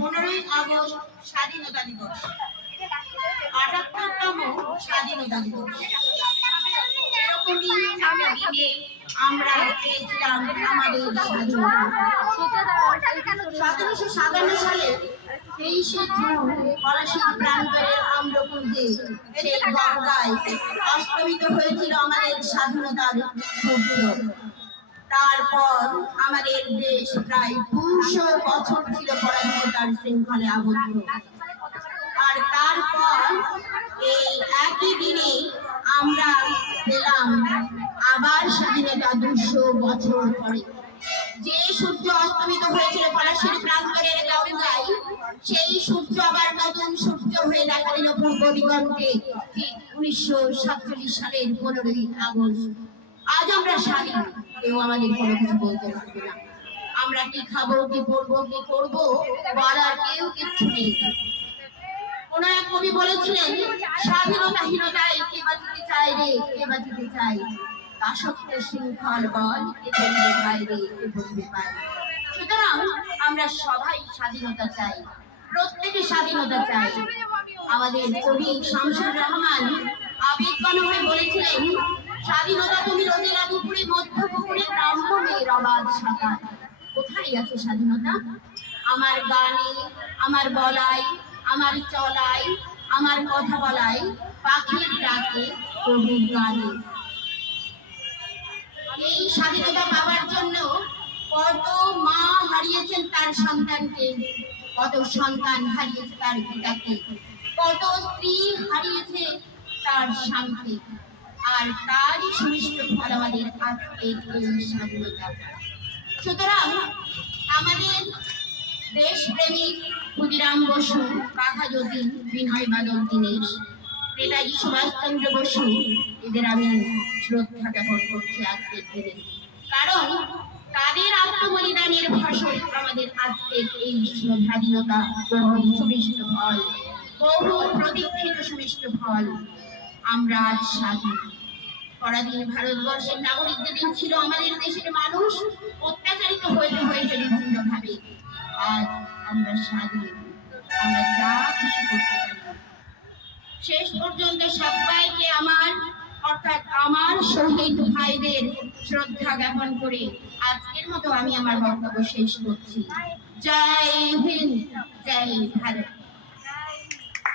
15ই August স্বাধীনতা দিবস, ৭৮তম স্বাধীনতা দিবস। এরকমই একটা দিনে আমরা পেয়েছিলাম আমাদের স্বাধীনতা। ১৭৫৭ সালে ২৩শে জুন পলাশীর প্রান্তরের আম্রকুঞ্জে সেই গঙ্গায় অস্তমিত হয়েছিল আমাদের স্বাধীনতার সূর্য। তারপর আমাদের দেশ প্রায় ২০০ বছর ছিল পরাধীনতার শৃঙ্খলে আবদ্ধ। আর তারপর এই একই দিনে আমরা পেলাম আবার স্বাধীনতা ২০০ বছর পরে। যে সূর্য অস্তমিত হয়েছিল পলাশীর প্রান্তরের গঙ্গায়, সেই সূর্য আবার নতুন সূর্য হয়ে দেখা দিল পূর্ব দিগন্তে ১৯৪৭ সালের 15ই আগস্ট। আজ আমরা স্বাধীন, কেউ আমাদের কোনো কিছু বলতে পারবে না। আমরা কি খাবো, কি পরবো, কি করবো বলার কেউ কিচ্ছু নেই। কোন এক কবি বলেছিলেন, স্বাধীনতাহীনতায় কে বাঁচিতে চায় রে, কে বাঁচিতে চায়, দাসত্ব শৃঙ্খল বল কে বলিবে বাইরে, কে বলিবে পায়। সুতরাং আমরা সবাই স্বাধীনতা চাই, প্রত্যেকে স্বাধীনতা চাই। আমাদের কবি শামসুর রহমান আবেগঘন হয়ে বলেছিলেন, স্বাধীনতা তুমি রোদেলা দুপুরে মধ্য পুকুরে ব্রাহ্ম মেয়ের অবাধ সাঁতার। কোথায় আছে স্বাধীনতা? আমার গানে, আমার বলাই, আমার চলাই, আমার কথা বলাই, পাখির ডাকে, কবির গানে। এই স্বাধীনতা পাওয়ার জন্য কত মা হারিয়েছেন তার সন্তানকে, কত সন্তান হারিয়েছে তার পিতাকে, কত স্ত্রী হারিয়েছে তার স্বামীকে। আর তারই সুমিষ্ট ফল আমাদের আজকের এই স্বাধীনতা। সুতরাং আমাদের দেশপ্রেমিক ক্ষুদিরাম বসু, কাকা যতীন, বিনয় বাদল দীনেশ, নেতাজি সুভাষচন্দ্র বসু, এদের আমি শ্রদ্ধা জ্ঞাপন করছি আজকের দিনে। কারণ তাদের আত্মবলিদানের ফসল আমাদের আজকের এই স্বাধীনতা, বহু সুমিষ্ট ফল, বহু প্রতীক্ষিত সুমিষ্ট ফল। আমরা আজ স্বাধীন। পরাধীন ভারতবর্ষের নাগরিক যেদিন ছিল আমাদের দেশের মানুষ অত্যাচারিত হইতে হয়েছে বিভিন্ন ভাবে। আজ আমরা স্বাধীন, আমরা যা খুশি করতে পারি। শেষ পর্যন্ত সবাইকে আমার, অর্থাৎ আমার শহীদ ভাইদের শ্রদ্ধা জ্ঞাপন করে আজকের মতো আমি আমার বক্তব্য শেষ করছি। জয় হিন্দ, জয় ভারত।